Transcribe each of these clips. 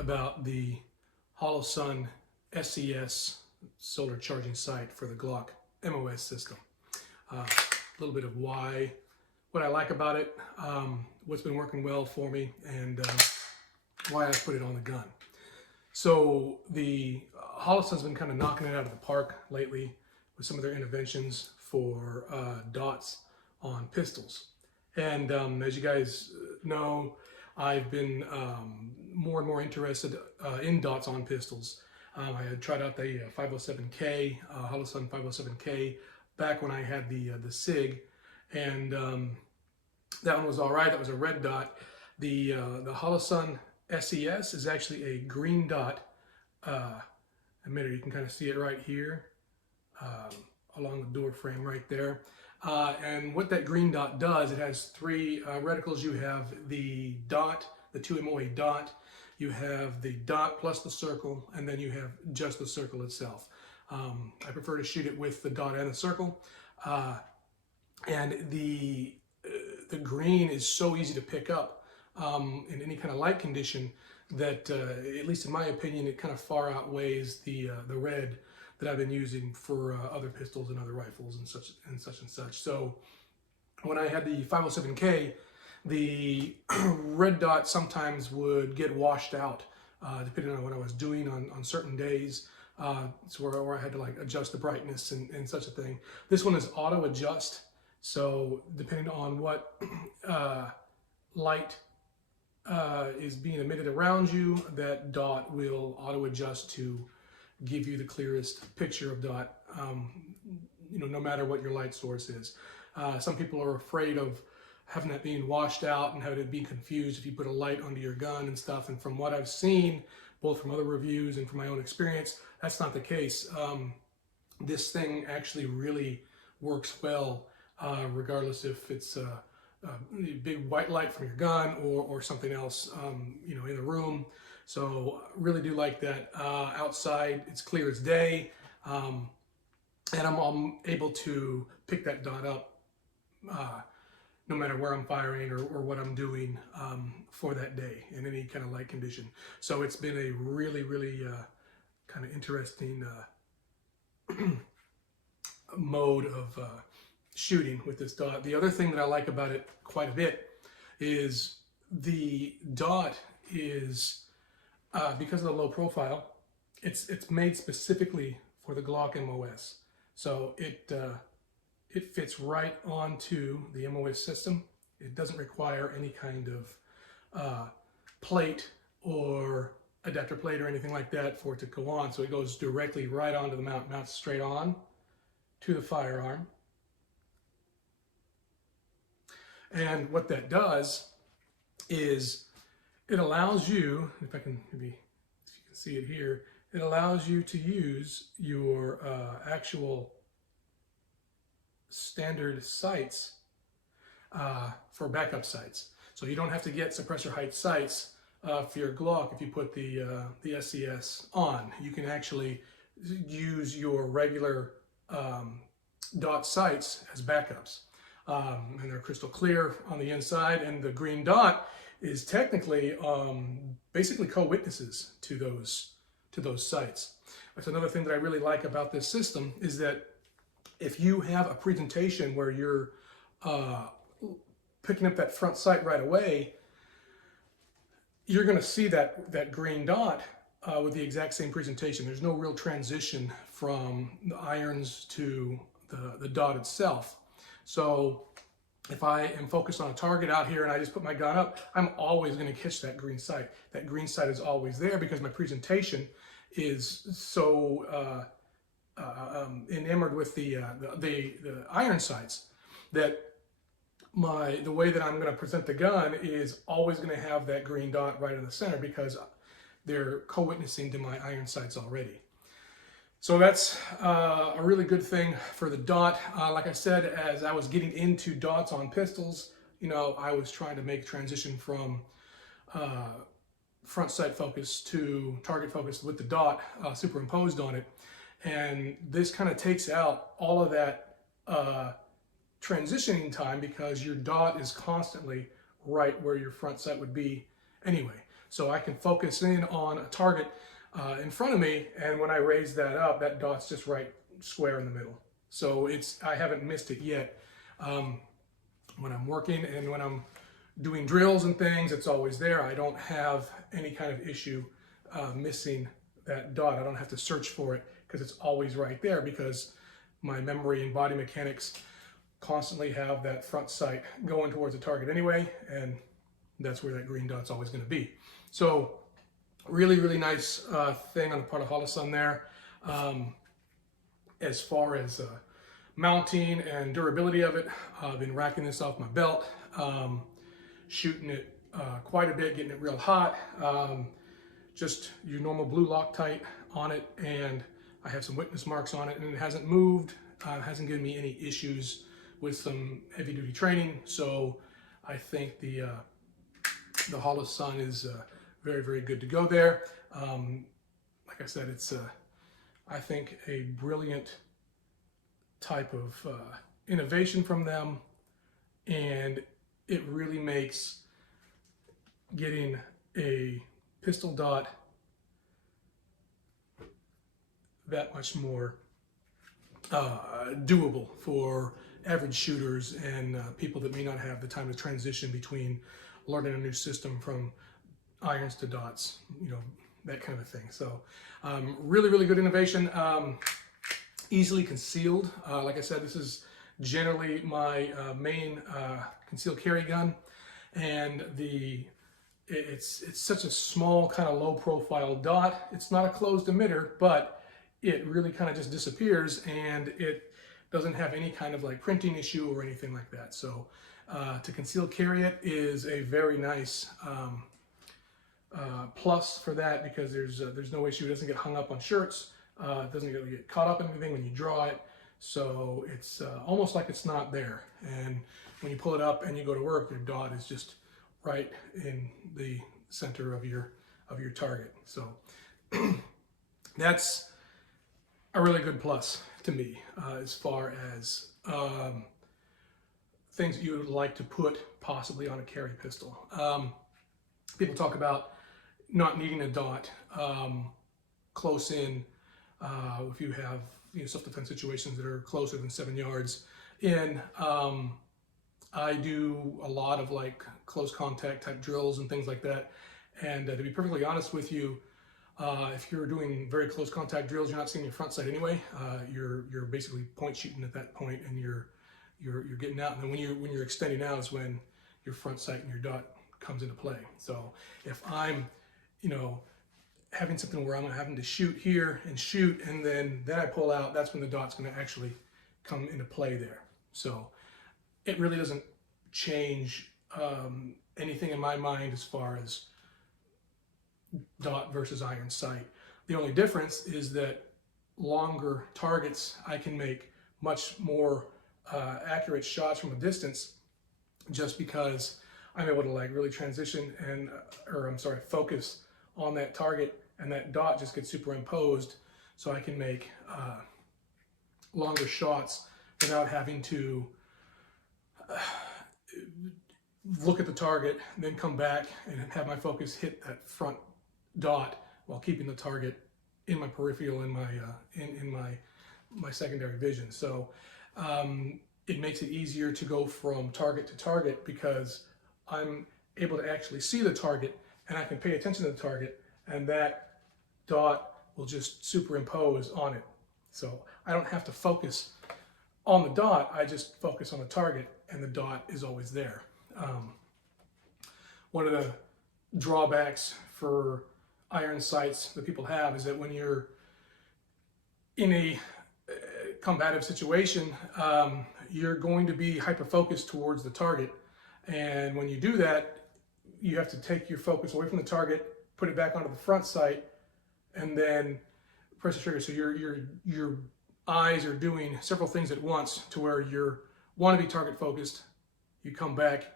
about the Holosun SCS solar charging sight for the Glock MOS system. A little bit of what I like about it, what's been working well for me, and why I put it on the gun. So the Holosun's been kind of knocking it out of the park lately with some of their interventions for dots on pistols. And as you guys know, I've been more and more interested in dots on pistols. I had tried out the 507K, Holosun 507K, back when I had the SIG, and that one was all right. That was a red dot. The Holosun SCS is actually a green dot emitter. You can kind of see it right here along the door frame right there. And what that green dot does, it has three reticles. You have the dot, the 2 MOA dot, you have the dot plus the circle, and then you have just the circle itself. I prefer to shoot it with the dot and the circle. And the green is so easy to pick up in any kind of light condition that, at least in my opinion, it kind of far outweighs the red that I've been using for other pistols and other rifles and such. So when I had the 507K, the red dot sometimes would get washed out depending on what I was doing on certain days. So where I had to like adjust the brightness and such a thing. This one is auto adjust. So depending on what light is being emitted around you, that dot will auto adjust to give you the clearest picture of dot, no matter what your light source is. Some people are afraid of having that being washed out and having it be confused if you put a light under your gun and stuff. And from what I've seen, both from other reviews and from my own experience, that's not the case. This thing actually really works well, regardless if it's a big white light from your gun or something else, in the room. So really do like that. Outside, it's clear as day, and I'm able to pick that dot up no matter where I'm firing or what I'm doing for that day in any kind of light condition. So it's been a really, really kind of interesting mode of shooting with this dot. The other thing that I like about it quite a bit is the dot is, because of the low profile, it's made specifically for the Glock MOS. So it fits right onto the MOS system. It doesn't require any kind of plate or adapter plate or anything like that for it to go on. So it goes directly right onto the mount, mounts straight on to the firearm. And what that does is it allows you, if you can see it here, it allows you to use your actual standard sights for backup sights. So you don't have to get suppressor height sights for your Glock if you put the SCS on. You can actually use your regular dot sights as backups. And they're crystal clear on the inside, and the green dot is technically basically co-witnesses to those sights. That's another thing that I really like about this system, is that if you have a presentation where you're picking up that front sight right away, you're going to see that green dot with the exact same presentation. There's no real transition from the irons to the dot itself. So if I am focused on a target out here and I just put my gun up, I'm always going to catch that green sight. That green sight is always there because my presentation is so enamored with the iron sights that the way that I'm going to present the gun is always going to have that green dot right in the center because they're co-witnessing to my iron sights already. So that's a really good thing for the dot. Like I said, as I was getting into dots on pistols, I was trying to make transition from front sight focus to target focus with the dot superimposed on it. And this kind of takes out all of that transitioning time because your dot is constantly right where your front sight would be anyway. So I can focus in on a target in front of me, and when I raise that up, that dot's just right square in the middle. So I haven't missed it yet. When I'm working and when I'm doing drills and things, it's always there. I don't have any kind of issue missing that dot. I don't have to search for it because it's always right there, because my memory and body mechanics constantly have that front sight going towards the target anyway, and that's where that green dot's always going to be. So really nice thing on the part of Holosun there. As far as mounting and durability of it, I've been racking this off my belt, shooting it quite a bit, getting it real hot. Just your normal blue Loctite on it, and I have some witness marks on it, and it hasn't moved. Hasn't given me any issues with some heavy duty training. So I think the Holosun is very good to go there. Like I said, it's I think a brilliant type of innovation from them, and it really makes getting a pistol dot that much more doable for average shooters and people that may not have the time to transition between learning a new system from irons to dots, you know, that kind of thing. So really good innovation. Easily concealed. Like I said, this is generally my main concealed carry gun, and it's such a small kind of low profile dot. It's not a closed emitter, but it really kind of just disappears, and it doesn't have any kind of like printing issue or anything like that. So to conceal carry it is a very nice plus for that, because there's no issue. It doesn't get hung up on shirts. It doesn't get caught up in anything when you draw it. So it's almost like it's not there. And when you pull it up and you go to work, your dot is just right in the center of your target. So that's a really good plus to me as far as things that you would like to put possibly on a carry pistol. People talk about not needing a dot close in if you have self-defense situations that are closer than 7 yards in. I do a lot of like close contact type drills and things like that, and to be perfectly honest with you, if you're doing very close contact drills, you're not seeing your front sight anyway. You're basically point shooting at that point, and you're getting out. And then when you're extending out is when your front sight and your dot comes into play. So if I'm, having something where I'm having to shoot here and shoot, and then I pull out, that's when the dot's going to actually come into play there. So it really doesn't change anything in my mind as far as dot versus iron sight. The only difference is that longer targets, I can make much more accurate shots from a distance, just because I'm able to like really transition and, focus on that target, and that dot just gets superimposed, so I can make longer shots without having to look at the target, then come back and have my focus hit that front dot while keeping the target in my peripheral, in my secondary vision. So it makes it easier to go from target to target, because I'm able to actually see the target, and I can pay attention to the target, and that dot will just superimpose on it. So I don't have to focus on the dot, I just focus on the target, and the dot is always there. One of the drawbacks for iron sights that people have is that when you're in a combative situation, you're going to be hyper-focused towards the target. And when you do that, you have to take your focus away from the target, put it back onto the front sight, and then press the trigger. So your eyes are doing several things at once, to where you want to be target focused, you come back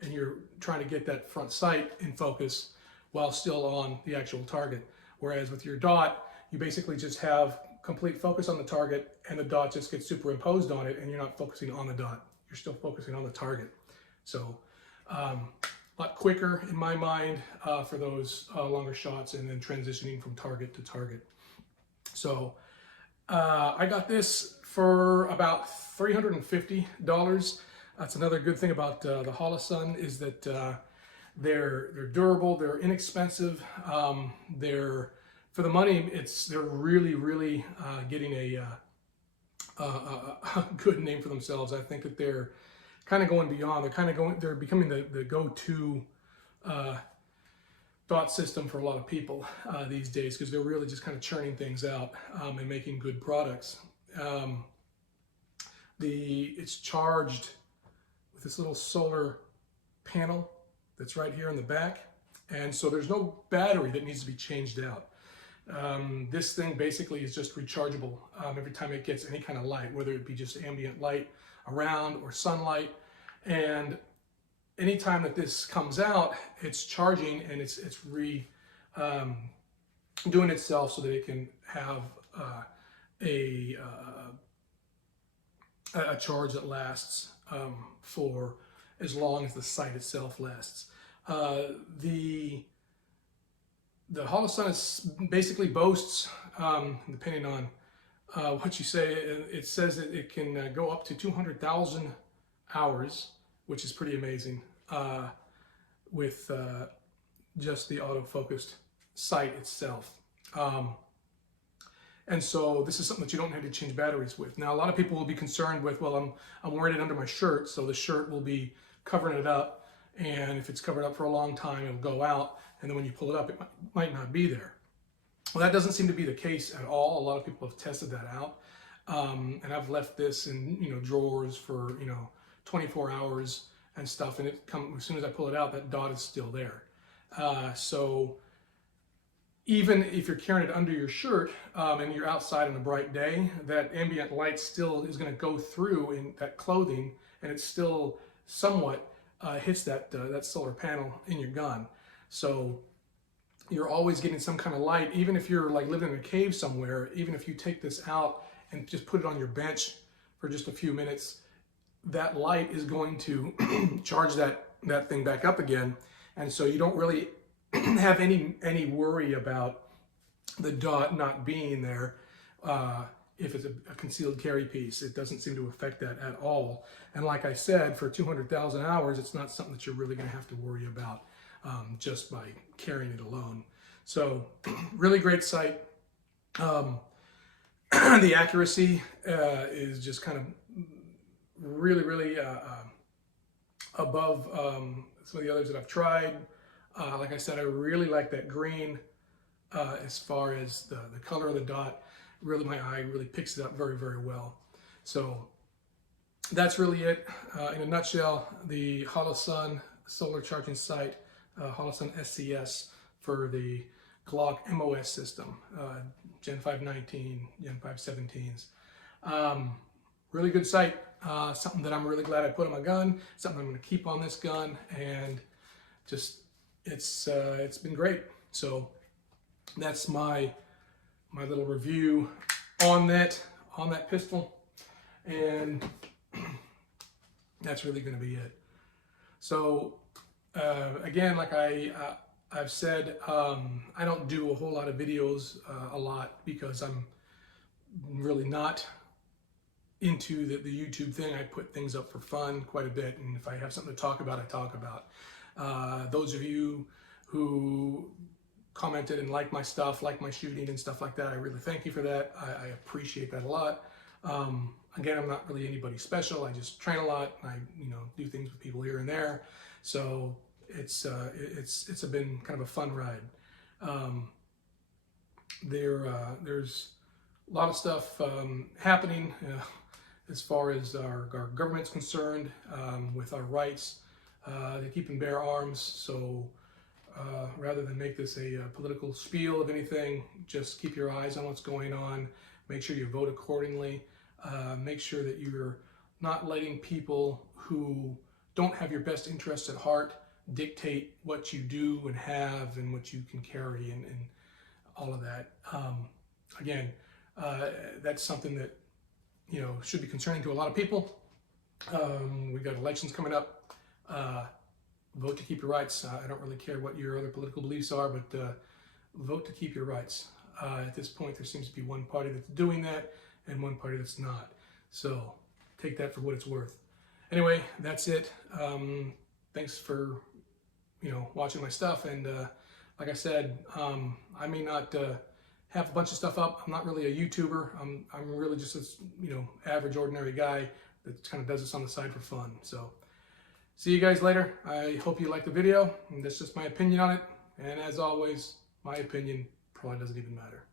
and you're trying to get that front sight in focus while still on the actual target. Whereas with your dot, you basically just have complete focus on the target, and the dot just gets superimposed on it, and you're not focusing on the dot, you're still focusing on the target. So lot quicker in my mind for those longer shots and then transitioning from target to target. So I got this for about $350. That's another good thing about the Holosun is that they're durable, they're inexpensive, they're for the money. They're really getting a good name for themselves. I think that they're kind of going beyond. They're becoming the go-to dot system for a lot of people these days, because they're really just kind of churning things out and making good products. It's charged with this little solar panel that's right here in the back, and so there's no battery that needs to be changed out. This thing basically is just rechargeable every time it gets any kind of light, whether it be just ambient light around or sunlight. And anytime that this comes out, it's charging and it's doing itself so that it can have a charge that lasts for as long as the site itself lasts. The Holosun basically boasts, depending on what you say, it says that it can go up to 200,000 hours, which is pretty amazing, with just the auto-focused sight itself. And so this is something that you don't have to change batteries with. Now, a lot of people will be concerned with, well, I'm wearing it under my shirt, so the shirt will be covering it up, and if it's covered up for a long time, it'll go out, and then when you pull it up, it might not be there. Well, that doesn't seem to be the case at all. A lot of people have tested that out, and I've left this in drawers for 24 hours and stuff, and as soon as I pull it out, that dot is still there. So even if you're carrying it under your shirt and you're outside on a bright day, that ambient light still is going to go through in that clothing, and it still somewhat hits that solar panel in your gun. So you're always getting some kind of light, even if you're like living in a cave somewhere. Even if you take this out and just put it on your bench for just a few minutes, that light is going to charge that thing back up again, and so you don't really have any worry about the dot not being there. If it's a concealed carry piece, it doesn't seem to affect that at all. And like I said, for 200,000 hours, it's not something that you're really going to have to worry about just by carrying it alone. So really great sight. The accuracy is just kind of really above some of the others that I've tried. Like I said, I really like that green as far as the color of the dot. Really, my eye really picks it up very well. So that's really it in a nutshell. The Holosun solar charging sight, Holosun SCS for the Glock MOS system, Gen 519, Gen 517s. Really good sight. Something that I'm really glad I put on my gun. Something I'm going to keep on this gun, and just it's been great. So that's my little review on that pistol, and that's really going to be it. So again, like I've said, I don't do a whole lot of videos a lot because I'm really not into the YouTube thing. I put things up for fun quite a bit, and if I have something to talk about, I talk about. Those of you who commented and liked my stuff, like my shooting and stuff like that, I really thank you for that. I appreciate that a lot. Again, I'm not really anybody special. I just train a lot. I do things with people here and there. So it's been kind of a fun ride. There's a lot of stuff happening as far as our government's concerned with our rights to keep and bear arms. So rather than make this a political spiel of anything, just keep your eyes on what's going on. Make sure you vote accordingly. Make sure that you're not letting people who don't have your best interests at heart dictate what you do and have and what you can carry and all of that. Again, that's something that should be concerning to a lot of people. We've got elections coming up. vote to keep your rights. I don't really care what your other political beliefs are, but vote to keep your rights. At this point, there seems to be one party that's doing that and one party that's not. So take that for what it's worth. Anyway, that's it. Thanks for watching my stuff. And like I said, I may not have a bunch of stuff up. I'm not really a YouTuber. I'm really just this average, ordinary guy that kind of does this on the side for fun. So see you guys later. I hope you liked the video. And that's just my opinion on it. And as always, my opinion probably doesn't even matter.